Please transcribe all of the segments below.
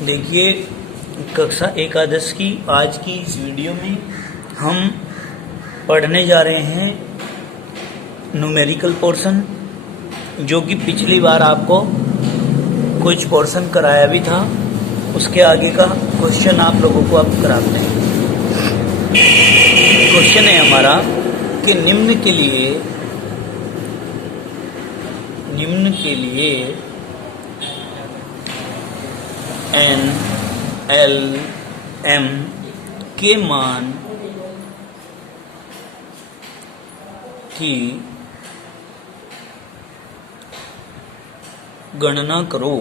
देखिए, कक्षा एकादश की आज की इस वीडियो में हम पढ़ने जा रहे हैं न्यूमेरिकल पोर्शन, जो कि पिछली बार आपको कुछ पोर्शन कराया भी था। उसके आगे का क्वेश्चन आप लोगों को अब कराते हैं। क्वेश्चन है हमारा कि निम्न के लिए एन एल एम के मान की गणना करो।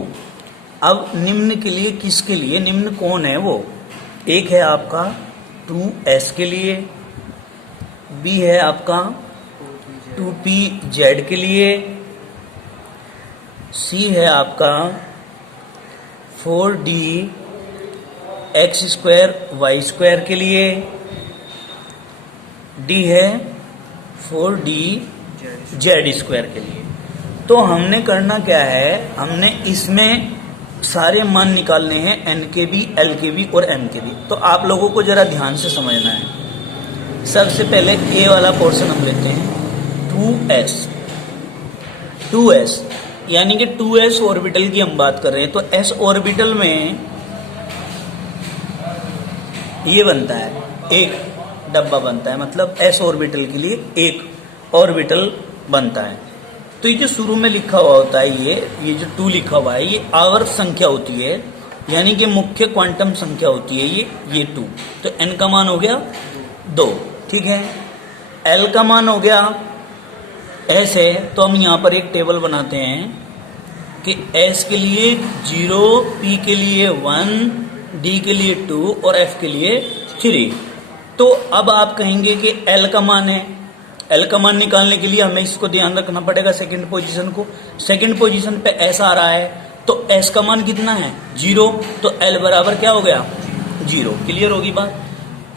अब निम्न के लिए किसके लिए? निम्न कौन है वो? एक है आपका 2s के लिए, बी है आपका 2pz के लिए, सी है आपका 4d x square y square के लिए, डी है 4d z स्क्वायर के लिए। तो हमने करना क्या है, हमने इसमें सारे मान निकालने हैं, n के भी, l के भी और m के भी। तो आप लोगों को जरा ध्यान से समझना है। सबसे पहले a वाला पोर्शन हम लेते हैं 2s यानी कि 2s ऑर्बिटल की हम बात कर रहे हैं। तो s ऑर्बिटल में ये बनता है, एक डब्बा बनता है, मतलब s ऑर्बिटल के लिए एक ऑर्बिटल बनता है। तो ये जो शुरू में लिखा हुआ होता है, ये जो 2 लिखा हुआ है, ये आवर्त संख्या होती है, यानी कि मुख्य क्वांटम संख्या होती है ये 2। तो n का मान हो गया 2, ठीक है। l का मान हो गया s है, तो हम यहाँ पर एक टेबल बनाते हैं कि s के लिए 0, p के लिए 1, d के लिए 2 और f के लिए 3। तो अब आप कहेंगे कि l का मान है, l का मान निकालने के लिए हमें इसको ध्यान रखना पड़ेगा, सेकंड पोजीशन को। सेकंड पोजीशन पे s आ रहा है, तो s का मान कितना है? 0। तो l बराबर क्या हो गया? 0। क्लियर होगी बात।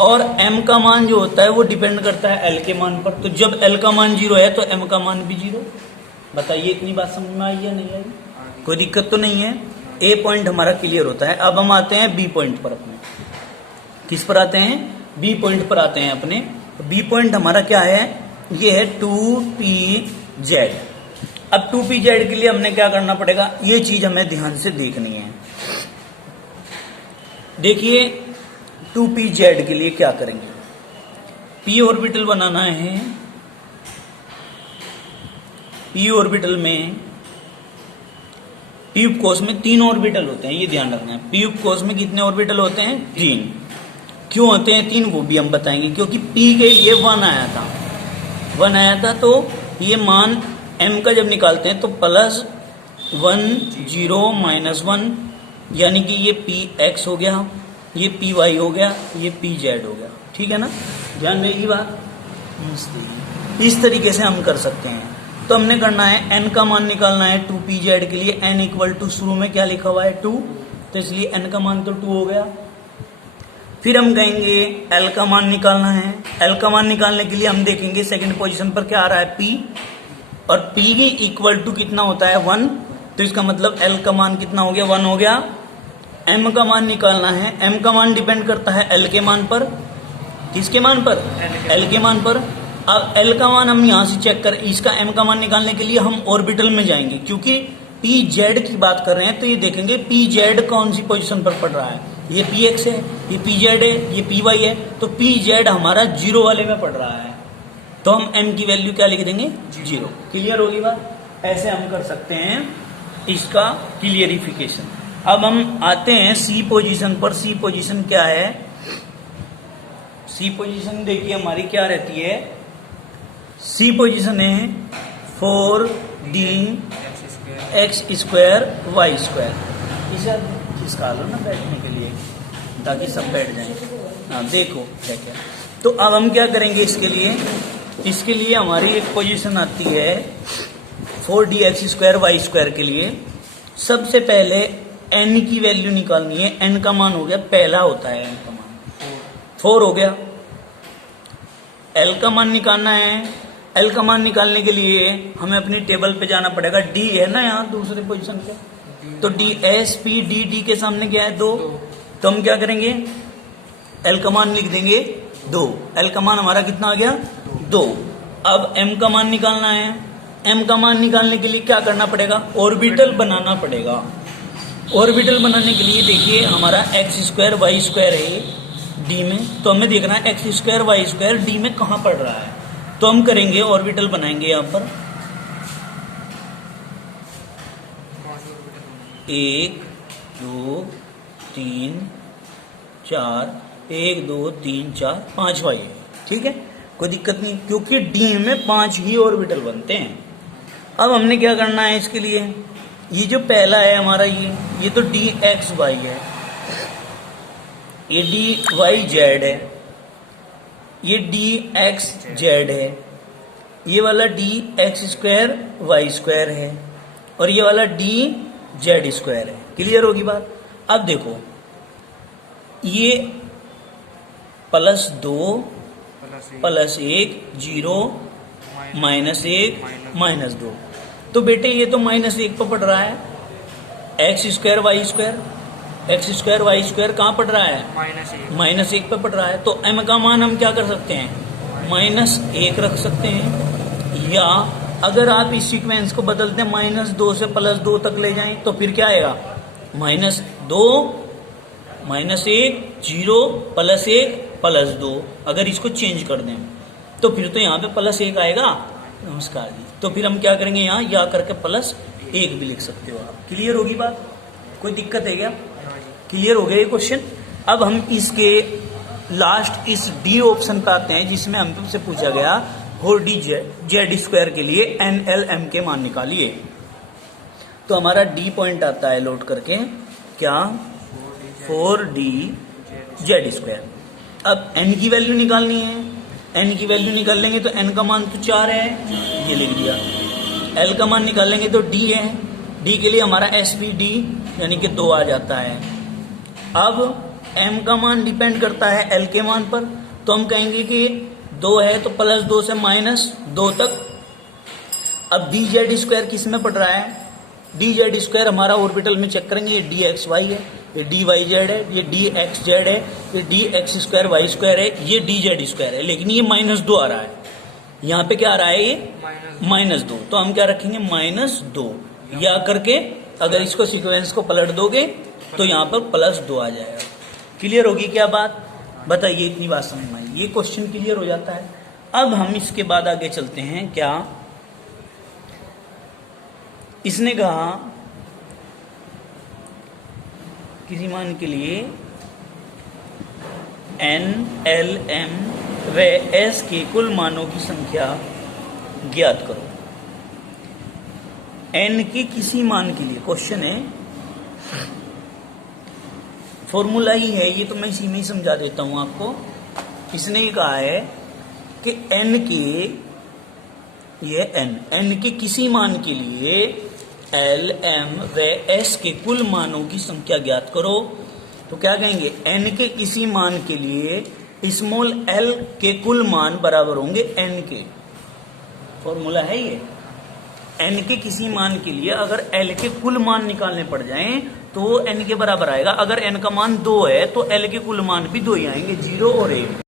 और m का मान जो होता है वो डिपेंड करता है l के मान पर। तो जब l का मान 0 है तो m का मान भी 0। बताइए, इतनी बात समझ में आई या नहीं आई? कोई दिक्कत तो नहीं है। a पॉइंट हमारा क्लियर होता है। अब हम आते हैं b पॉइंट पर अपने। किस पर आते हैं? b पॉइंट पर आते हैं अपने। b पॉइंट हमारा क्या है? ये है 2pz। अब 2pz के लिए हमने क्या करना पड़ेगा, ये चीज हमें ध्यान से देखनी है। देखिए, 2pz के लिए क्या करेंगे, p ऑर्बिटल बनाना है। p ऑर्बिटल में, p उपकोष में 3 ऑर्बिटल होते हैं, ये ध्यान रखना है। p उपकोष में कितने ऑर्बिटल होते हैं? 3। क्यों होते हैं 3 वो भी हम बताएंगे, क्योंकि p के लिए 1 आया था। तो ये मान m का जब निकालते हैं तो +1 0 -1, यानी कि ये px हो गया, ये py हो गया, ये pz हो गया। ठीक है ना? ध्यान रहेगी बात। इस तरीके से हम कर सकते हैं। तो हमने करना है, n का मान निकालना है 2pz के लिए। n इक्वल टू शुरू में क्या लिखा हुआ है? 2। तो इसलिए n का मान तो 2 हो गया। फिर हम कहेंगे l का मान निकालना है। l का मान निकालने के लिए हम देखेंगे सेकंड पोजीशन पर क्या आ रहा है? p, और p की इक्वल टू कितना होता है? 1। तो इसका मतलब l का मान कितना हो गया? 1 हो गया। m का मान निकालना है। m का मान डिपेंड करता है l के मान पर। किसके मान पर? l के मान पर। अब l का मान हम यहाँ से चेक कर, इसका m का मान निकालने के लिए हम ऑर्बिटल में जाएंगे, क्योंकि pz की बात कर रहे हैं। तो ये देखेंगे pz कौन सी पोजीशन पर पड़ रहा है। ये px है, ये pz है, ये py है। तो pz हमारा 0 वाले में पड़ रहा है, तो हम m की वैल्यू क्या लिख देंगे? 0। क्लियर होगी बात। ऐसे हम कर सकते हैं इसका क्लियरिफिकेशन। अब हम आते हैं सी पोजीशन पर। सी पोजीशन क्या है? सी पोजीशन देखिए हमारी क्या रहती है। सी पोजीशन है 4d x square y square. इसे खिसका लो ना बैठने के लिए, ताकि सब बैठ जाएं। हाँ, देखो क्या क्या। तो अब हम क्या करेंगे इसके लिए हमारी एक पोजीशन आती है 4d x square y square के लिए। सबसे पहले n की वैल्यू निकालनी है। n का मान हो गया, पहला होता है n का मान 4 हो गया। l का मान निकालना है। l का मान निकालने के लिए हमें अपनी टेबल पे जाना पड़ेगा। d है ना यहाँ दूसरे पोजीशन पे, तो D S P D D के सामने क्या है 2, तो हम क्या करेंगे एल का मान लिख देंगे 2। एल का मान हमारा कितना आ गया 2। अब एम का मान निकालना है। एम का मान निकालने के लिए क्या करना पड़ेगा, ऑर्बिटल बनाना पड़ेगा। ऑर्बिटल बनाने के लिए देखिए हमारा एक्स स्क्वायर वाई स्क्वायर है डी में, तो हमें देखना है X square Y square D में कहाँ पड़ रहा है। तो हम करेंगे ऑर्बिटल बनाएंगे यहाँ पर 1 2 3 4 1 2 3 4 5 वाई है, ठीक है, कोई दिक्कत नहीं क्योंकि डी में 5 ही ऑर्बिटल बनते हैं। अब हमने क्या करना है इसके लिए, ये जो पहला है हमारा ये तो डी एक्स वाई है, ये डी वाई जेड है, ये डी एक्स जेड है, ये वाला D X square Y square है और ये वाला डी जेड स्क्वायर है। क्लियर होगी बात। अब देखो ये +2 +1 0 -1 -2, तो बेटे ये तो -1 पर पड़ रहा है, एक्स स्क्वायर वाई स्क्वायर कहाँ पड़ रहा है -1 पर पड़ रहा है। तो m का मान हम क्या कर सकते हैं -1 रख सकते हैं, या अगर आप इस सीक्वेंस को बदलते हैं -2 से +2 तक ले जाएं तो फिर क्या आएगा -2 -1 0 +1 +2। अगर इसको चेंज कर दें तो फिर तो यहाँ पे +1 आएगा। नमस्कार जी। तो फिर हम क्या करेंगे यहाँ या करके +1 भी लिख सकते हो आप। क्लियर होगी बात, कोई दिक्कत है क्या? क्लियर हो गया ये क्वेश्चन। अब हम इसके लास्ट इस डी ऑप्शन पे आते हैं जिसमें हमसे पूछा गया और डी जेड स्क्वायर के लिए एन एल एम के मान निकालिए। तो हमारा डी पॉइंट आता है लोड करके क्या 4D जेड स्क्वायर। अब एन की वैल्यू निकालनी है, एन की वैल्यू निकाल लेंगे तो एन का मान तो 4 है, ये लिख दिया। एल का मान निकालेंगे तो डी है, डी के लिए हमारा एस पी डी यानी कि 2 आ जाता है। अब एम का मान डिपेंड करता है एल के मान पर, तो हम कहेंगे कि 2 है तो +2 से -2 तक। अब डी जेड स्क्वायर किस में पड़ रहा है, डी जेड स्क्वायर हमारा ऑर्बिटल में चेक करेंगे, ये डी एक्स वाई है, ये डी वाई जेड है, ये डी एक्स जेड है, ये D X square Y square है, ये डी जेड स्क्वायर है, लेकिन ये -2 आ रहा है। यहाँ पे क्या आ रहा है ये -2, तो हम क्या रखेंगे -2 या करके अगर इसको सीक्वेंस को पलट दोगे तो यहाँ पर +2 आ जाएगा। क्लियर होगी क्या बात? बताइए, इतनी बात समझ में आई, ये क्वेश्चन क्लियर हो जाता है। अब हम इसके बाद आगे चलते हैं। क्या इसने कहा किसी मान के लिए n l m व s के कुल मानों की संख्या ज्ञात करो। n के किसी मान के लिए क्वेश्चन है, फॉर्मूला ही है ये, तो मैं इसी में ही समझा देता हूं आपको। इसने ये कहा है कि n के ये n के किसी मान के लिए L, M व S के कुल मानों की संख्या ज्ञात करो। तो क्या कहेंगे, n के किसी मान के लिए स्मॉल l के कुल मान बराबर होंगे n के। फॉर्मूला है ये, n के किसी मान के लिए अगर l के कुल मान निकालने पड़ जाएं तो वो n के बराबर आएगा। अगर n का मान 2 है तो l के कुल मान भी 2 ही आएंगे, 0 और 1।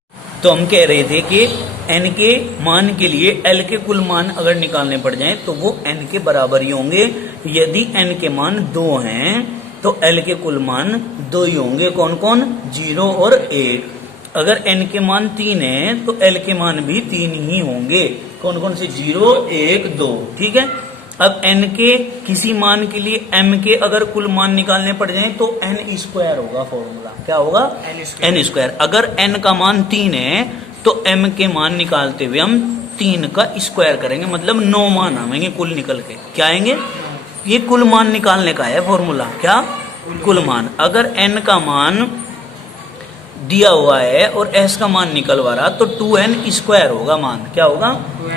तो हम कह रहे थे कि n के मान के लिए l के कुल मान अगर निकालने पड़ जाएं तो वो n के बराबर ही होंगे। यदि n के मान 2 हैं तो l के कुल मान 2 ही होंगे। कौन कौन? 0 और 1। अगर n के मान 3 हैं तो l के मान भी 3 ही होंगे। कौन कौन से? 0 1 2। ठीक है। अब n के किसी मान के लिए m के अगर कुल मान निकालने पड़ जाएं तो n स्क्वायर होगा। फॉर्मूला क्या होगा? n square. अगर n का मान 3 है तो m के मान निकालते हुए हम 3 का स्क्वायर करेंगे, मतलब 9 मान आएंगे कुल निकल के। क्या आएंगे? ये कुल मान निकालने का है फॉर्मूला। क्या? कुल मान। अगर n का मान दिया हुआ है और s का मान निकलवा रहा तो 2n स्क्वायर होगा मान। क्या होगा?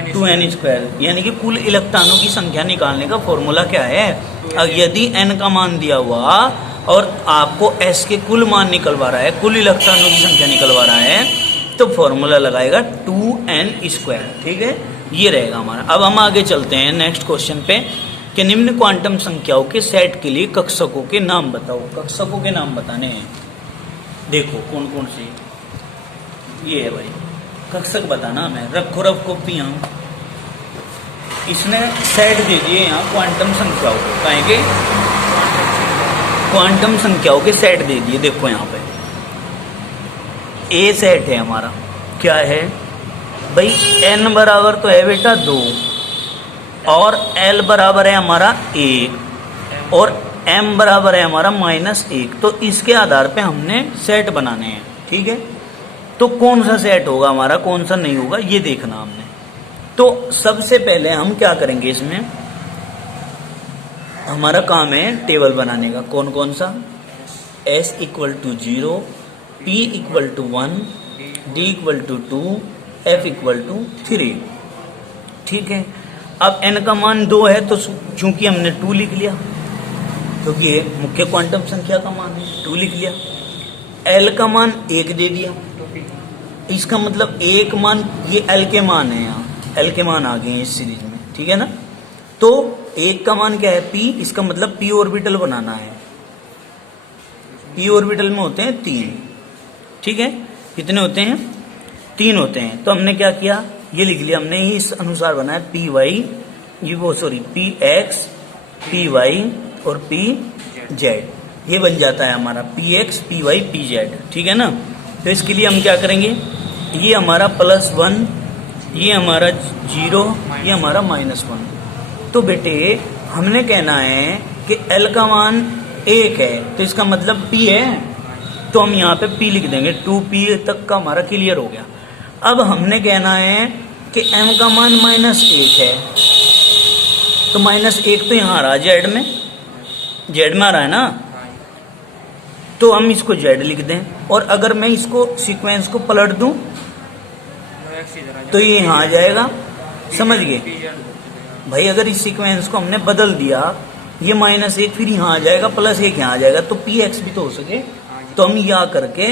2n square. यानी कि कुल इलेक्ट्रॉनों की संख्या निकालने का फॉर्मूला क्या है? यदि n का मान दिया हुआ और आपको s के कुल मान निकलवा रहा है, कुल इलेक्ट्रॉनों की संख्या निकलवा रहा है, तो फॉर्मूला लगाएगा 2n स्क्वायर। ठीक है, ये रहेगा हमारा। अब हम आगे चलते हैं नेक्स्ट क्वेश्चन पे। कि निम्न क्वांटम संख्याओं के सेट के लिए कक्षकों के नाम बताओ। कक्षकों के नाम बताने हैं। देखो कौन कौन से, ये है भाई कक्षक बताना हमें। रखो रफ कॉपियां, इसने सेट दे दिए यहाँ क्वांटम संख्याओं को, कहेंगे क्वांटम संख्याओं के सेट दे दिए। देखो यहाँ पे ए सेट है हमारा, क्या है भाई, n बराबर तो है बेटा 2 और l बराबर है हमारा 1 और m बराबर है हमारा -1। तो इसके आधार पे हमने सेट बनाने हैं, ठीक है। तो कौन सा सेट होगा हमारा, कौन सा नहीं होगा, ये देखना हमने। तो सबसे पहले हम क्या करेंगे, इसमें हमारा काम है टेबल बनाने का। कौन कौन सा, s = 0, p = 1, d = 2, f = 3, ठीक है। अब n का मान 2 है तो चूंकि हमने 2 लिख लिया, क्योंकि ये मुख्य क्वांटम संख्या का मान है, 2 लिख लिया। l का मान 1 दे दिया, इसका मतलब 1 मान, ये l के मान है, यहाँ l के मान आ गए हैं इस सीरीज में, ठीक है ना। तो 1 का मान क्या है, p, इसका मतलब p ऑर्बिटल बनाना है। p ऑर्बिटल में होते हैं 3, ठीक है। कितने होते हैं, 3 होते हैं। तो हमने क्या किया, ये लिख लिया हमने, इस अनुसार बनाया P Y, P X, P Y और पी जेड। ये बन जाता है हमारा P X, P Y, P Z, ठीक है ना। तो इसके लिए हम क्या करेंगे, ये हमारा +1, ये हमारा 0, ये हमारा -1। तो बेटे हमने कहना है कि L का मान 1 है, तो इसका मतलब P है, तो हम यहाँ पे P लिख देंगे। 2P तक का हमारा क्लियर हो गया। अब हमने कहना है कि M का मान -1 है, तो -1 तो यहाँ आ रहा है जेड में आ रहा है ना, तो हम इसको जेड लिख दें। और अगर मैं इसको सीक्वेंस को पलट दूं तो ये यहाँ आ जाएगा, समझ गए भाई। अगर इस सीक्वेंस को हमने बदल दिया, ये -1 फिर यहाँ आ जाएगा, +1 यहाँ आ जाएगा, तो px भी तो हो सके। तो हम यहाँ करके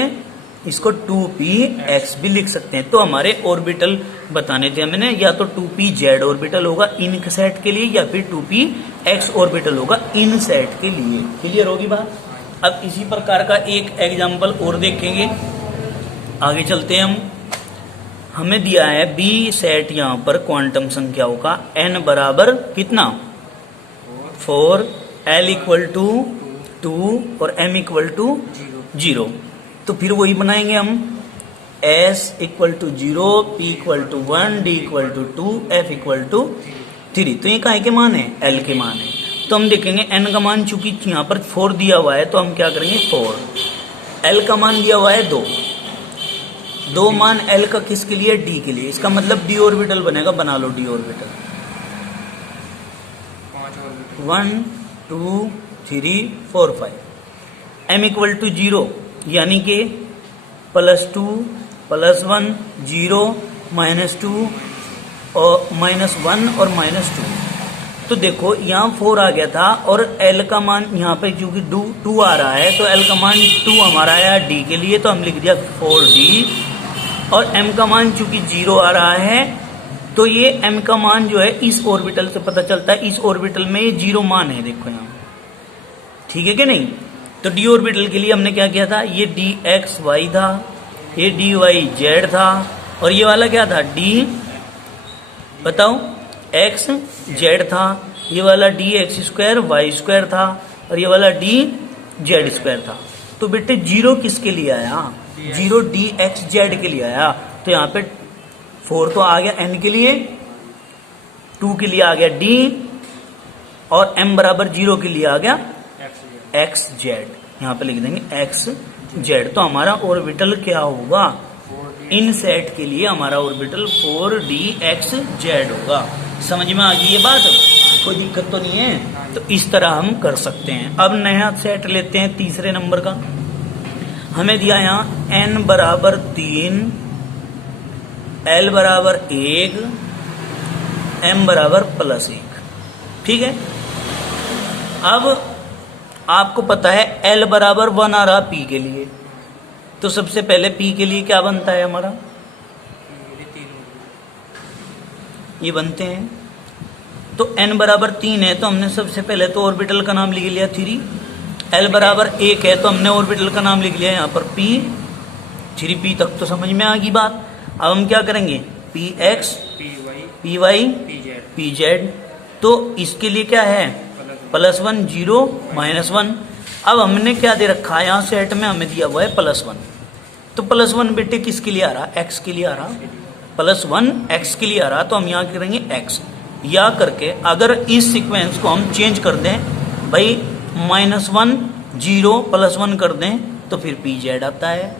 इसको 2px भी लिख सकते हैं। तो हमारे ऑर्बिटल बताने थे हमने, या तो 2pz ऑर्बिटल होगा इन सेट के लिए, या फिर 2px ऑर्बिटल होगा इन सेट के लिए। क्लियर होगी बात। अब इसी प्रकार का एक एग्जाम्पल और देखेंगे, आगे चलते हैं हम। हमें दिया है बी सेट यहाँ पर क्वांटम संख्याओं का, n बराबर कितना 4, l = 2 और m = 0। तो फिर वही बनाएंगे हम, s = 0, p = 1, d = 2, f = 3। तो ये काहे के मान है, l के मान है। तो हम देखेंगे n का मान, चूंकि यहाँ पर 4 दिया हुआ है, तो हम क्या करेंगे 4। l का मान दिया हुआ है 2 मान l का किसके लिए, d के लिए। इसका मतलब d ऑर्बिटल बनेगा, बना लो d ऑर्बिटल। 1 2 3 4 5। m = 0, यानी कि +2 +1 0 -2 और -1 और -2। तो देखो यहाँ 4 आ गया था, और L का मान यहाँ पे क्योंकि 2 आ रहा है, तो L का मान 2 हमारा आया D के लिए, तो हम लिख दिया 4D। और M का मान चूंकि 0 आ रहा है, तो ये M का मान जो है इस ऑर्बिटल से पता चलता है, इस ऑर्बिटल में ये 0 मान है, देखो यहाँ, ठीक है कि नहीं। तो D ऑर्बिटल के लिए हमने क्या किया था, ये dxy था, ये dyz था, और ये वाला क्या था, d बताओ xz था, ये वाला dx2y2 था, और ये वाला dz2 था। तो बेटे 0 किसके लिए आया, 0 dxz के लिए आया। तो यहाँ पे 4 तो आ गया n के लिए, 2 के लिए आ गया d, और m बराबर 0 के लिए आ गया xz। यहाँ पे लिख देंगे xz। तो हमारा ऑर्बिटल क्या होगा, इन सेट के लिए हमारा ऑर्बिटल 4dxz होगा। समझ में आ गई ये बात, कोई दिक्कत तो नहीं है। तो इस तरह हम कर सकते हैं। अब नया सेट लेते हैं, तीसरे नंबर का। हमें दिया यहाँ n बराबर 3, l बराबर 1, m बराबर +1, ठीक है। अब आपको पता है l बराबर 1 आ रहा p के लिए, तो सबसे पहले p के लिए क्या बनता है हमारा, ये बनते हैं तो n बराबर 3 है तो हमने सबसे पहले तो ऑर्बिटल का नाम लिख लिया 3। l बराबर 1 है तो हमने ऑर्बिटल का नाम लिख लिया यहाँ पर p। 3p तक तो समझ में आ गई बात। अब हम क्या करेंगे, px py pz। तो इसके लिए क्या है, +1 0 -1। अब हमने क्या दे रखा है, यहाँ सेट में हमें दिया हुआ है +1। तो +1 बेटे किसके लिए आ रहा, x के लिए आ रहा, +1 x के लिए आ रहा। तो हम यहाँ करेंगे x या करके, अगर इस सीक्वेंस को हम चेंज कर दें भाई, -1 0 +1 कर दें तो फिर pz आता है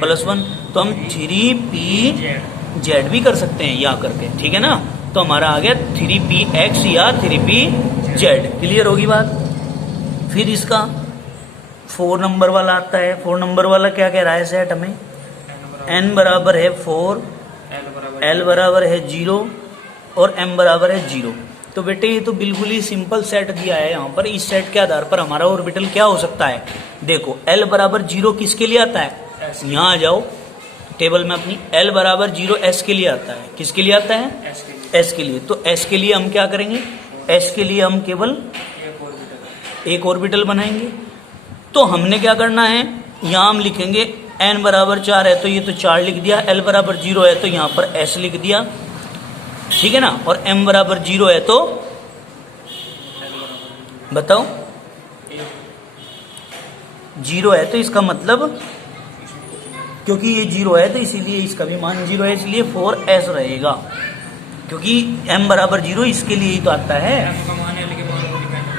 +1। तो हम 3pz भी कर सकते हैं या करके, ठीक है ना। तो हमारा आ गया 3px या 3pz। क्लियर होगी बात। फिर इसका 4 नंबर वाला आता है। 4 नंबर वाला क्या कह रहा है सेट हमें, n बराबर है 4, l बराबर है 0 और m बराबर है 0। तो बेटे ये तो बिल्कुल ही सिंपल सेट दिया है यहाँ पर। इस सेट के आधार पर हमारा ऑर्बिटल क्या हो सकता है, देखो l बराबर 0 किसके लिए आता है, यहाँ आ जाओ टेबल में अपनी, l बराबर 0 s के लिए आता है। किसके लिए आता है, s के लिए। तो s के लिए हम क्या करेंगे, s के लिए हम केवल एक ऑर्बिटल बनाएंगे। तो हमने क्या करना है, यहाँ हम लिखेंगे n बराबर 4 है तो ये तो 4 लिख दिया, l बराबर 0 है तो यहाँ पर s लिख दिया, ठीक है ना। और m बराबर 0 है तो बताओ 0 है तो इसका मतलब, क्योंकि ये 0 है तो इसीलिए इसका भी मान 0 है, इसलिए 4s रहेगा। क्योंकि m बराबर 0 इसके लिए ही तो आता है,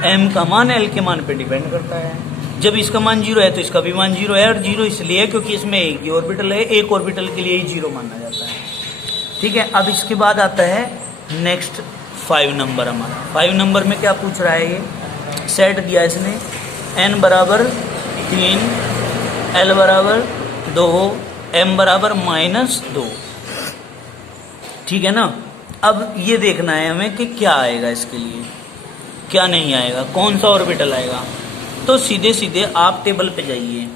m का मान l के मान पे डिपेंड करता है। जब इसका मान 0 है तो इसका भी मान 0 है, और 0 इसलिए है क्योंकि इसमें एक ही ऑर्बिटल है, एक ऑर्बिटल के लिए ही 0 माना जाता है, ठीक है। अब इसके बाद आता है नेक्स्ट 5 नंबर हमारा। 5 नंबर में क्या पूछ रहा है, ये सेट दिया इसने, n बराबर 3, l बराबर 2, m बराबर -2, ठीक है ना। अब ये देखना है हमें कि क्या आएगा इसके लिए, क्या नहीं आएगा, कौन सा ऑर्बिटल आएगा। तो सीधे सीधे आप टेबल पे जाइए,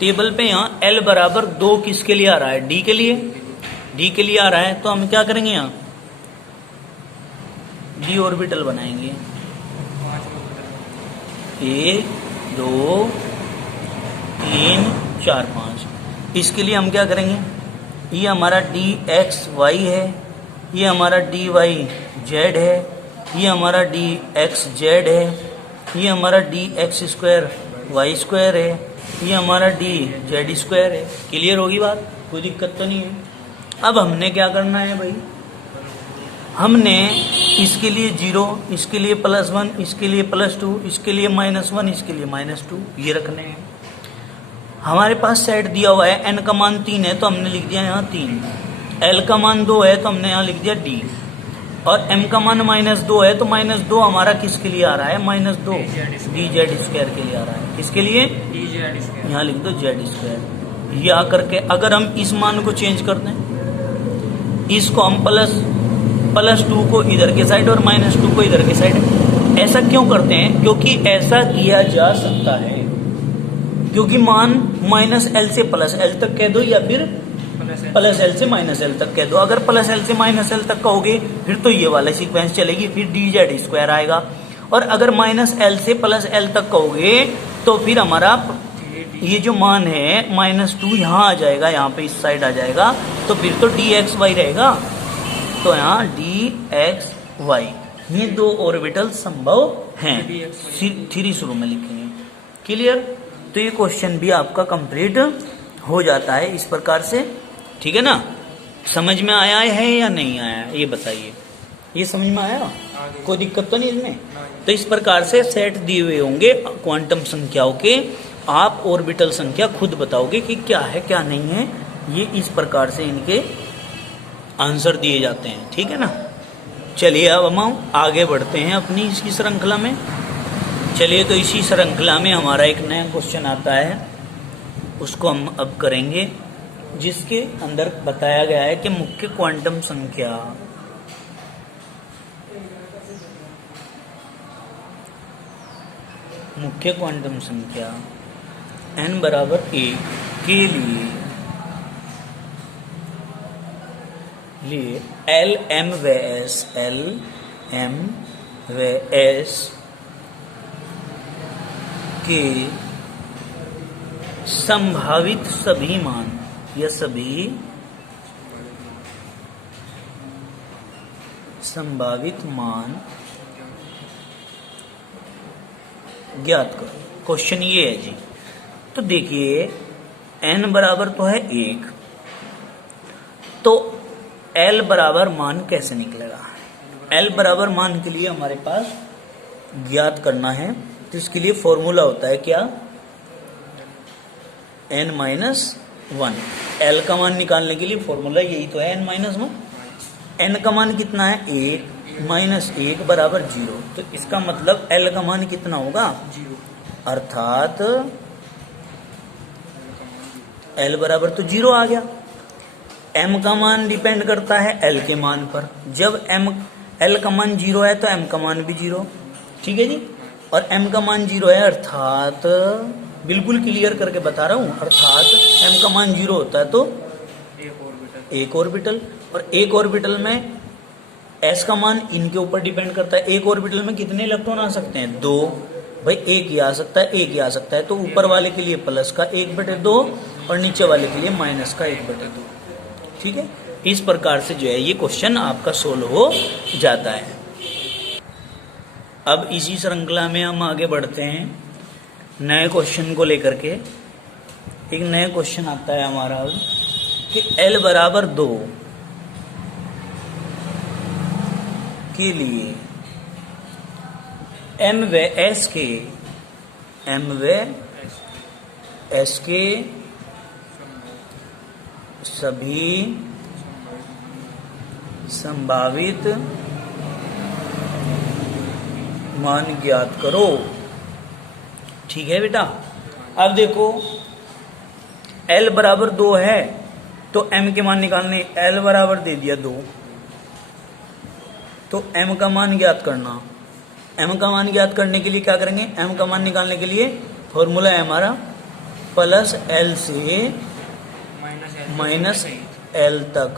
टेबल पे यहाँ l बराबर 2 किसके लिए आ रहा है, d के लिए, d के लिए आ रहा है। तो हम क्या करेंगे, यहाँ d ऑर्बिटल बनाएंगे, 1 2 3 4 5। इसके लिए हम क्या करेंगे, ये हमारा dxy है, ये हमारा dyz है, ये हमारा dxz है, ये हमारा dx2y2 है, ये हमारा dz2 है। क्लियर होगी बात, कोई दिक्कत तो नहीं है। अब हमने क्या करना है भाई, हमने इसके लिए 0, इसके लिए +1, इसके लिए +2, इसके लिए -1, इसके लिए -2 ये रखने हैं। हमारे पास सेट दिया हुआ है, n का मान 3 है तो हमने लिख दिया यहाँ 3, l का मान 2 है तो हमने यहाँ लिख दिया d, और m का मान -2 है तो -2 हमारा किसके लिए आ रहा है, -2 dz2 के लिए आ रहा है। किसके लिए, यहाँ लिख दो z2। ये आकर के अगर हम इस मान को चेंज कर दें, इसको हम +2 को इधर के साइड और -2 को इधर के साइड, ऐसा क्यों करते हैं, क्योंकि ऐसा किया जा सकता है, क्योंकि मान -l से +l तक कह दो या फिर +l से -l तक कह दो। अगर +l से -l तक कहोगे फिर तो ये वाला सीक्वेंस चलेगी, फिर dz2 आएगा। और अगर -l से +l तक कहोगे तो फिर हमारा ये जो मान है -2 यहाँ आ जाएगा, यहाँ पे इस साइड आ जाएगा, तो फिर तो dxy रहेगा। तो यहाँ dxy, ये 2 ऑर्बिटल संभव हैं, 3 शुरू में लिखेंगे। क्लियर। तो ये क्वेश्चन भी आपका कंप्लीट हो जाता है इस प्रकार से, ठीक है ना। समझ में आया है या नहीं आया, ये बताइए। ये समझ में आया, कोई दिक्कत तो नहीं इसमें। तो इस प्रकार से सेट दिए हुए होंगे क्वांटम संख्याओं के, आप ऑर्बिटल संख्या खुद बताओगे कि क्या है क्या नहीं है। ये इस प्रकार से इनके आंसर दिए जाते हैं, ठीक है ना। चलिए अब हम आगे बढ़ते हैं अपनी इसकी श्रृंखला में। चलिए तो इसी श्रृंखला में हमारा एक नया क्वेश्चन आता है, उसको हम अब करेंगे, जिसके अंदर बताया गया है कि मुख्य क्वांटम संख्या n बराबर 1 के लिए L M व S, L एम व एस के संभावित सभी मान या सभी संभावित मान ज्ञात करो। क्वेश्चन ये है जी। तो देखिए n बराबर तो है 1, तो l बराबर मान कैसे निकलेगा? l बराबर मान के लिए हमारे पास ज्ञात करना है, तो इसके लिए फॉर्मूला होता है क्या? n-1। l का मान निकालने के लिए फॉर्मूला यही तो है n-1। n का मान कितना है? 1 माइनस 1 बराबर 0। तो इसका मतलब l का मान कितना होगा? 0। अर्थात l बराबर तो 0 आ गया। m का मान डिपेंड करता है l के मान पर। जब l का मान 0 है तो m का मान भी 0। ठीक है जी। और m का मान 0 है, अर्थात बिल्कुल क्लियर करके बता रहा हूं, अर्थात m का मान 0 होता है तो एक ऑर्बिटल। और एक ऑर्बिटल में s का मान इनके ऊपर डिपेंड करता है। एक ऑर्बिटल में कितने इलेक्ट्रॉन आ सकते हैं? 2। भाई एक ही आ सकता है, एक ही आ सकता है। तो ऊपर वाले के लिए प्लस का 1/2 और नीचे वाले के लिए माइनस का 1/2। ठीक है। इस प्रकार से जो है ये क्वेश्चन आपका सोल्व हो जाता है। अब इसी श्रृंखला में हम आगे बढ़ते हैं नए क्वेश्चन को लेकर के। एक नया क्वेश्चन आता है हमारा अब कि l बराबर 2 के लिए m व s के सभी संभावित मान ज्ञात करो। ठीक है बेटा। अब देखो l बराबर 2 है तो m के मान निकालने। l बराबर दे दिया 2, तो m का मान ज्ञात करना। m का मान ज्ञात करने के लिए क्या करेंगे? m का मान निकालने के लिए फॉर्मूला है हमारा प्लस l से माइनस l तक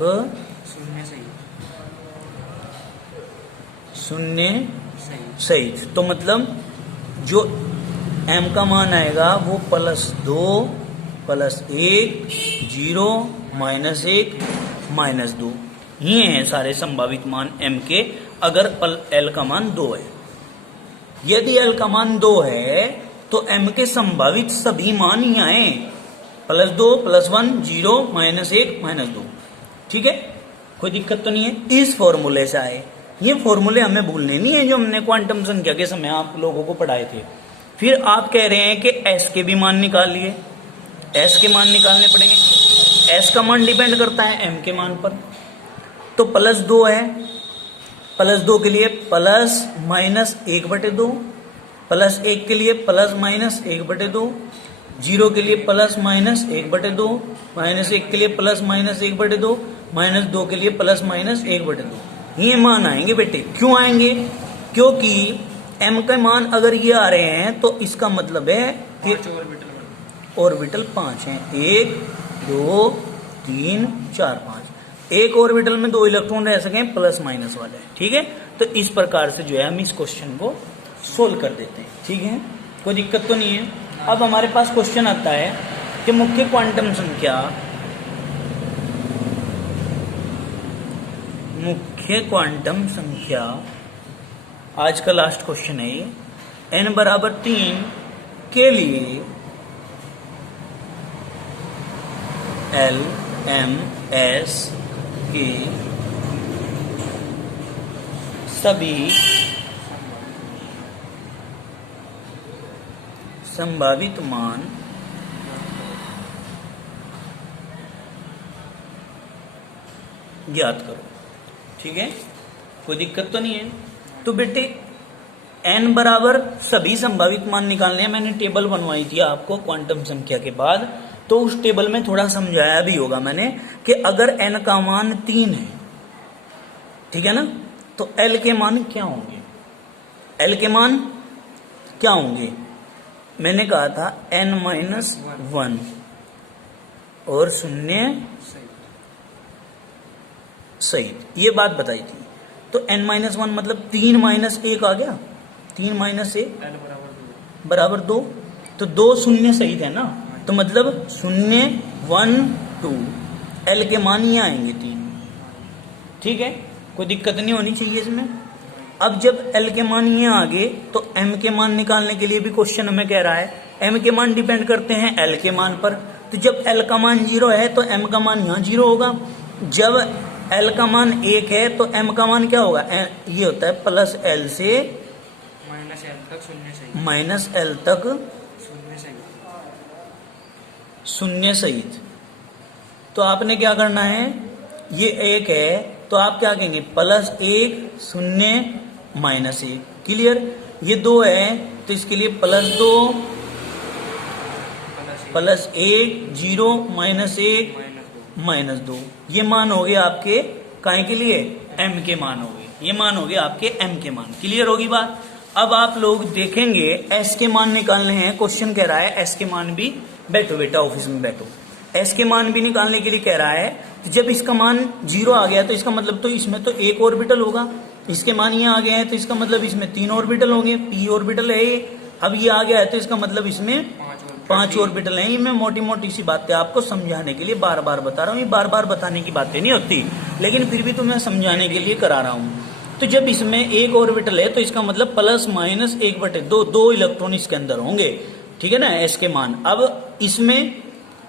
शून्य सहित। तो मतलब जो m का मान आएगा वो +2 +1 0 -1 -2 ये हैं सारे संभावित मान m के, अगर l का मान 2 है। यदि l का मान 2 है तो m के संभावित सभी मान ही आए, +2 +1 0 -1 -2। ठीक है, कोई दिक्कत तो नहीं है। इस फॉर्मूले से आए। ये फॉर्मूले हमें भूलने नहीं है जो हमने क्वांटम संख्या के समय आप लोगों को पढ़ाए थे। फिर आप कह रहे हैं कि s के भी मान निकाल लिए, s के मान निकालने पड़ेंगे। s का मान डिपेंड करता है m के मान पर। तो +2 है, +2 के लिए प्लस माइनस 1/2, +1 के लिए प्लस माइनस 1/2, 0 के लिए प्लस माइनस 1/2, -1 के लिए प्लस माइनस 1/2, -2 के लिए प्लस माइनस 1/2। ये मान आएंगे बेटे। क्यों आएंगे? क्योंकि m के मान अगर ये आ रहे हैं तो इसका मतलब है कि ऑर्बिटल 5 हैं। 1 2 3 4 5। एक ऑर्बिटल में 2 इलेक्ट्रॉन रह सकें प्लस माइनस वाले। ठीक है, तो इस प्रकार से जो है हम इस क्वेश्चन को सोल्व कर देते हैं। ठीक है, कोई दिक्कत तो नहीं है। अब हमारे पास क्वेश्चन आता है कि मुख्य क्वांटम संख्या, आज का लास्ट क्वेश्चन है ये, n बराबर 3 के लिए l m s के सभी संभावित मान ज्ञात करो। ठीक है, कोई दिक्कत तो नहीं है। तो बेटे n बराबर सभी संभावित मान निकालने हैं। मैंने टेबल बनवाई थी आपको क्वांटम संख्या के बाद, तो उस टेबल में थोड़ा समझाया भी होगा मैंने कि अगर n का मान 3 है, ठीक है ना, तो l के मान क्या होंगे? l के मान क्या होंगे? मैंने कहा था n-1 और 0 सहित, ये बात बताई थी। तो n-1 मतलब 3 माइनस 1 आ गया, 3 माइनस 1 बराबर 2, तो 2 शून्य सही थे ना, तो मतलब 0 1 2, l के मान ये आएंगे 3। ठीक है, कोई दिक्कत नहीं होनी चाहिए इसमें। अब जब l के मान ये आ गए तो m के मान निकालने के लिए भी क्वेश्चन हमें कह रहा है m के मान डिपेंड करते हैं l के मान पर, तो जब l का मान 0 है तो m का मान यहाँ 0 होगा। जब l का मान 1 है तो m का मान क्या होगा, ये होता है प्लस l से माइनस l तक शून्य सहित। तो आपने क्या करना है, ये 1 है तो आप क्या कहेंगे, प्लस 1 0 माइनस 1, क्लियर। ये 2 है तो इसके लिए प्लस 2 प्लस 1 0 माइनस 1 माइनस 2। ये मान हो गए आपके काहे के लिए, m के मान हो गए, ये मान हो गए आपके m के मान। क्लियर होगी बात। अब आप लोग देखेंगे s के मान निकालने हैं, क्वेश्चन कह रहा है s के मान भी, बैठो बेटा ऑफिस में बैठो, s के मान भी निकालने के लिए कह रहा है। तो जब इसका मान 0 आ गया तो इसका मतलब तो इसमें तो 1 ऑर्बिटल होगा, इसके मान ये आ गए हैं तो इसका मतलब इसमें 3 ऑर्बिटल होंगे, p ऑर्बिटल है ये। अब ये आ गया है तो इसका मतलब इसमें 5 ऑर्बिटल हैं। ये मैं मोटी मोटी सी बातें आपको समझाने के लिए बार बार बता रहा हूँ, ये बार बार बताने की बातें नहीं होती, लेकिन फिर भी तो मैं समझाने के लिए करा रहा हूँ। तो जब इसमें 1 ऑर्बिटल है तो इसका मतलब प्लस माइनस 1/2, 2 इलेक्ट्रॉन इसके अंदर होंगे, ठीक है ना, s के मान। अब इसमें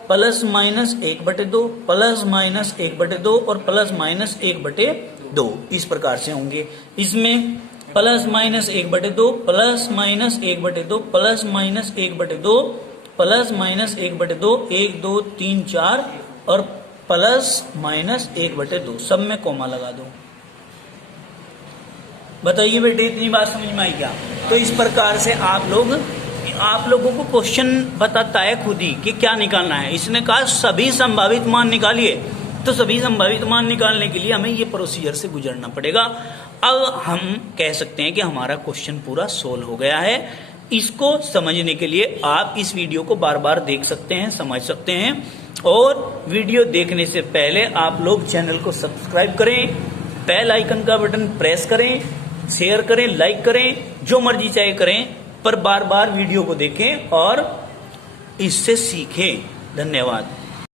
प्लस माइनस 1/2, प्लस माइनस 1/2 और प्लस माइनस 1/2 इस प्रकार से होंगे। इसमें plus minus 1/2, plus minus 1/2, plus minus 1/2, plus minus 1/2, 1 2 3 4 और प्लस माइनस 1/2, सब में कोमा लगा दो। बताइए बेटे इतनी बात समझ में आई क्या। तो इस प्रकार से आप लोगों को क्वेश्चन बताता है खुद ही कि क्या निकालना है। इसने कहा सभी संभावित मान निकालिए, तो सभी संभावित मान निकालने के लिए हमें ये प्रोसीजर से गुजरना पड़ेगा। अब हम कह सकते हैं कि हमारा क्वेश्चन पूरा सोल्व हो गया है। इसको समझने के लिए आप इस वीडियो को बार बार देख सकते हैं, समझ सकते हैं, और वीडियो देखने से पहले आप लोग चैनल को सब्सक्राइब करें, बेल आइकन का बटन प्रेस करें, शेयर करें, लाइक करें, जो मर्जी चाहे करें, पर बार बार वीडियो को देखें और इससे सीखें। धन्यवाद।